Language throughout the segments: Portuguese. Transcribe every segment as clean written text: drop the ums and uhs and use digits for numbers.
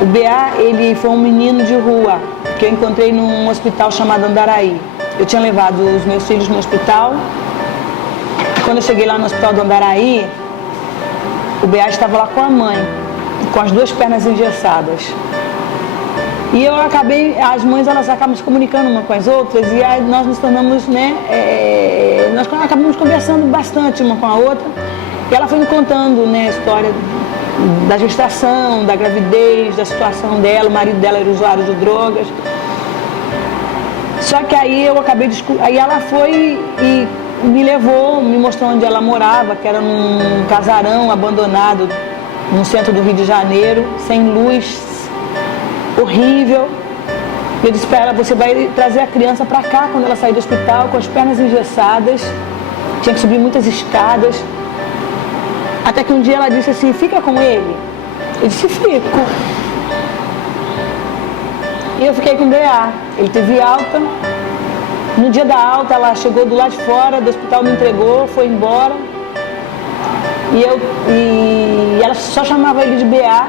O BA, ele foi um menino de rua que eu encontrei num hospital chamado Andaraí. Eu tinha levado os meus filhos no hospital. Quando eu cheguei lá no hospital do Andaraí, o BA estava lá com a mãe, com as duas pernas engessadas. E eu acabei, as mães elas acabam se comunicando uma com as outras e aí nós nos tornamos, nós acabamos conversando bastante uma com a outra. E ela foi me contando, a história da gestação, da gravidez, da situação dela, o marido dela era usuário de drogas. Só que aí eu acabei aí ela foi e me levou, me mostrou onde ela morava, que era num casarão abandonado no centro do Rio de Janeiro, sem luz, horrível. Eu disse para ela, você vai trazer a criança para cá quando ela sair do hospital, com as pernas engessadas, tinha que subir muitas escadas. Até que um dia ela disse assim, fica com ele? Eu disse, fico. E eu fiquei com o BA. Ele teve alta. No dia da alta, ela chegou do lado de fora do hospital, me entregou, foi embora. E ela só chamava ele de BA.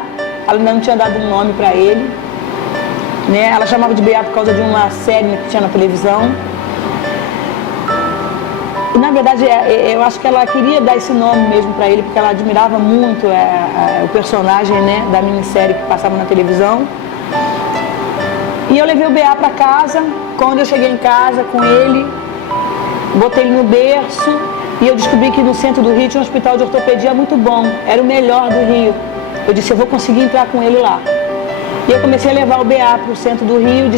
Ela ainda não tinha dado um nome para ele. Ela chamava de BA por causa de uma série que tinha na televisão. E, na verdade, eu acho que ela queria dar esse nome mesmo para ele, porque ela admirava muito o personagem da minissérie que passava na televisão. E eu levei o BA para casa. Quando eu cheguei em casa com ele, botei ele no berço e eu descobri que no centro do Rio tinha um hospital de ortopedia muito bom, era o melhor do Rio. Eu disse, eu vou conseguir entrar com ele lá. E eu comecei a levar o BA para o centro do Rio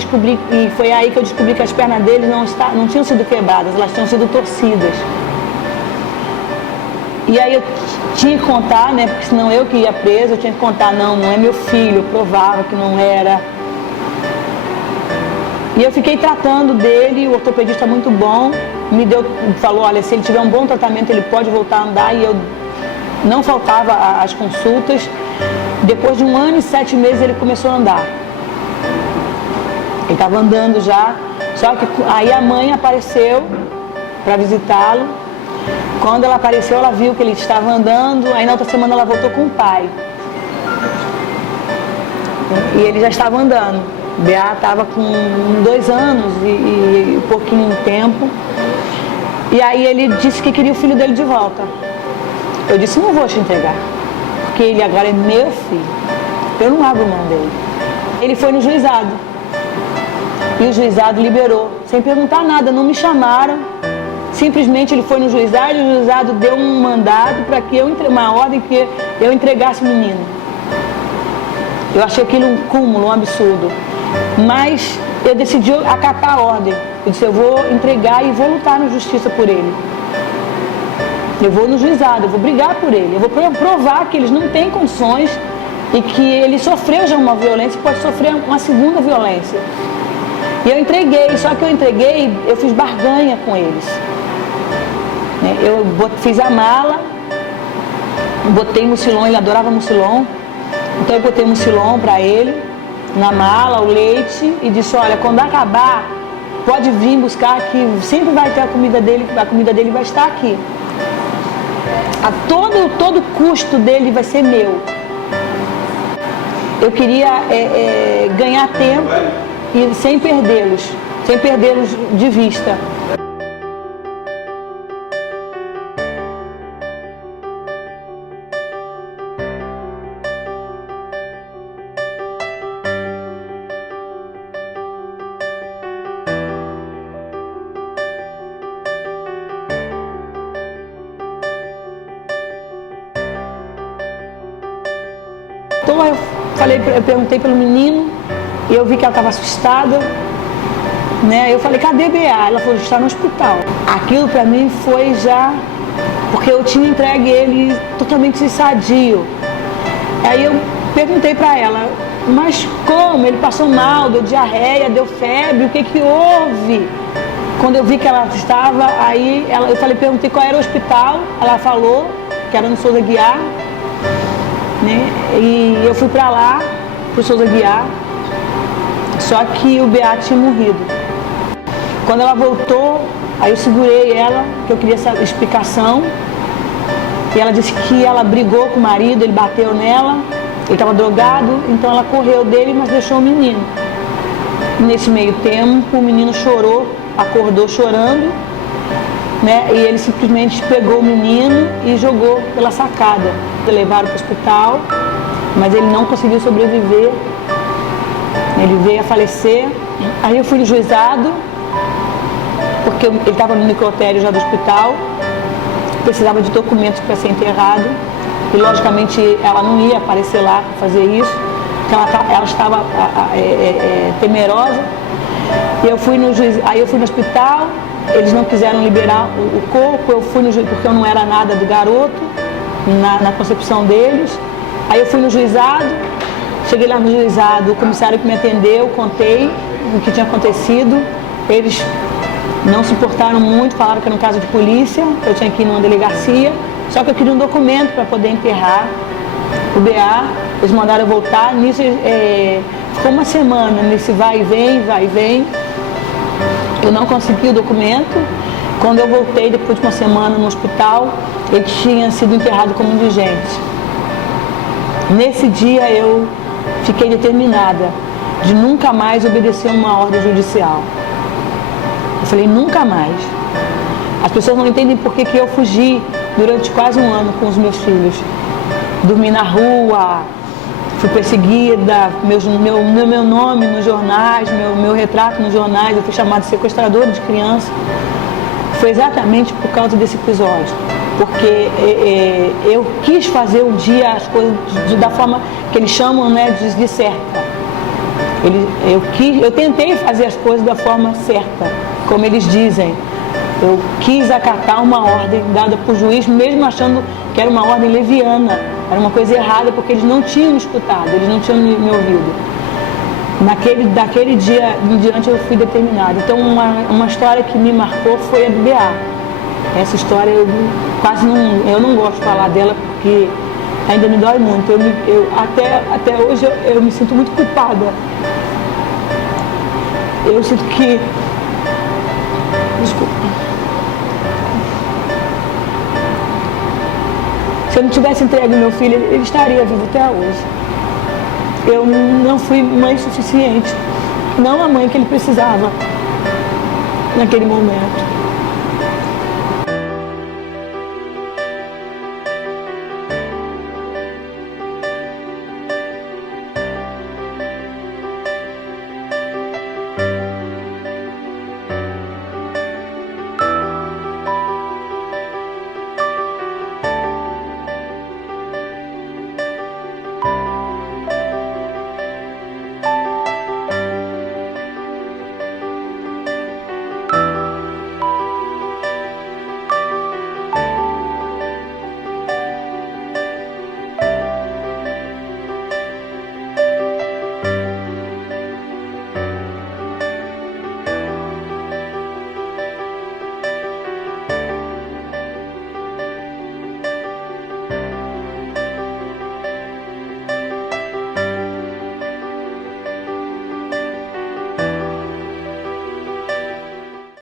e foi aí que eu descobri que as pernas dele não tinham sido quebradas, elas tinham sido torcidas. E aí eu tinha que contar, porque senão eu que ia preso, eu tinha que contar, não é meu filho, eu provava que não era. E eu fiquei tratando dele, o ortopedista muito bom, falou, olha, se ele tiver um bom tratamento ele pode voltar a andar, e eu não faltava as consultas. Depois de 1 ano e 7 meses ele começou a andar. Ele estava andando já, só que aí a mãe apareceu para visitá-lo. Quando ela apareceu, ela viu que ele estava andando, aí na outra semana ela voltou com o pai. E ele já estava andando. O BA estava com 2 anos e pouquinho de tempo. E aí ele disse que queria o filho dele de volta. Eu disse, não vou te entregar, porque ele agora é meu filho. Eu não abro mão dele. Ele foi no juizado. E o juizado liberou, sem perguntar nada, não me chamaram. Simplesmente ele foi no juizado e o juizado deu um mandado para que uma ordem que eu entregasse o menino. Eu achei aquilo um cúmulo, um absurdo. Mas eu decidi acatar a ordem. Eu disse, eu vou entregar e vou lutar na justiça por ele. Eu vou no juizado, eu vou brigar por ele. Eu vou provar que eles não têm condições e que ele sofreu já uma violência e pode sofrer uma segunda violência. E eu entreguei, só que eu fiz barganha com eles. Eu fiz a mala, botei mucilon, ele adorava mucilon. Então eu botei mucilon para ele, na mala, o leite, e disse, olha, quando acabar, pode vir buscar que sempre vai ter a comida dele vai estar aqui. Todo o custo dele vai ser meu. Eu queria ganhar tempo e sem perdê-los de vista. Então eu perguntei pelo menino e eu vi que ela estava assustada, Eu falei, cadê BA? Ela falou, está no hospital. Aquilo para mim foi já, porque eu tinha entregue ele totalmente sadio. Aí eu perguntei para ela, mas como? Ele passou mal, deu diarreia, deu febre, o que houve? Quando eu vi que ela estava, aí perguntei qual era o hospital, ela falou que era no Souza Aguiar. E eu fui para lá, pro Souza Aguiar, só que o BA tinha morrido. Quando ela voltou, aí eu segurei ela, que eu queria essa explicação, e ela disse que ela brigou com o marido, ele bateu nela, Ele estava drogado, então ela correu dele, mas deixou o menino. Nesse meio tempo, o menino chorou, acordou chorando, né? E ele simplesmente pegou o menino e jogou pela sacada. Levaram para o hospital, mas ele não conseguiu sobreviver. Ele veio a falecer. Aí eu fui no juizado, porque ele estava no necrotério já do hospital, precisava de documentos para ser enterrado. E logicamente ela não ia aparecer lá para fazer isso, porque ela estava temerosa. E eu fui no juiz, aí eu fui no hospital, eles não quiseram liberar o corpo, eu fui no juiz, porque eu não era nada do garoto, na concepção deles. Aí eu fui no juizado, cheguei lá no juizado, o comissário que me atendeu, contei o que tinha acontecido. Eles não se importaram muito, falaram que era um caso de polícia, eu tinha que ir numa delegacia. Só que eu queria um documento para poder enterrar o BA. Eles mandaram eu voltar. Nisso, ficou uma semana nesse vai e vem. Eu não consegui o documento. Quando eu voltei, depois de uma semana no hospital, ele tinha sido enterrado como indigente. Nesse dia eu fiquei determinada de nunca mais obedecer uma ordem judicial. Eu falei, nunca mais. As pessoas não entendem por que eu fugi durante quase um ano com os meus filhos. Dormi na rua, fui perseguida, meu nome nos jornais, meu retrato nos jornais, eu fui chamada de sequestradora de criança. Foi exatamente por causa desse episódio. Porque eu quis fazer um dia as coisas da forma que eles chamam, né, de certa. Eu tentei fazer as coisas da forma certa, como eles dizem. Eu quis acatar uma ordem dada por juiz, mesmo achando que era uma ordem leviana, era uma coisa errada, porque eles não tinham me escutado, eles não tinham me ouvido. Daquele dia em diante eu fui determinada. Então uma história que me marcou foi a do BA. Essa história eu não gosto de falar dela porque ainda me dói muito. Até hoje eu me sinto muito culpada. Eu sinto que... Desculpa. Se eu não tivesse entregue meu filho, ele estaria vivo até hoje. Eu não fui mãe suficiente, não a mãe que ele precisava naquele momento.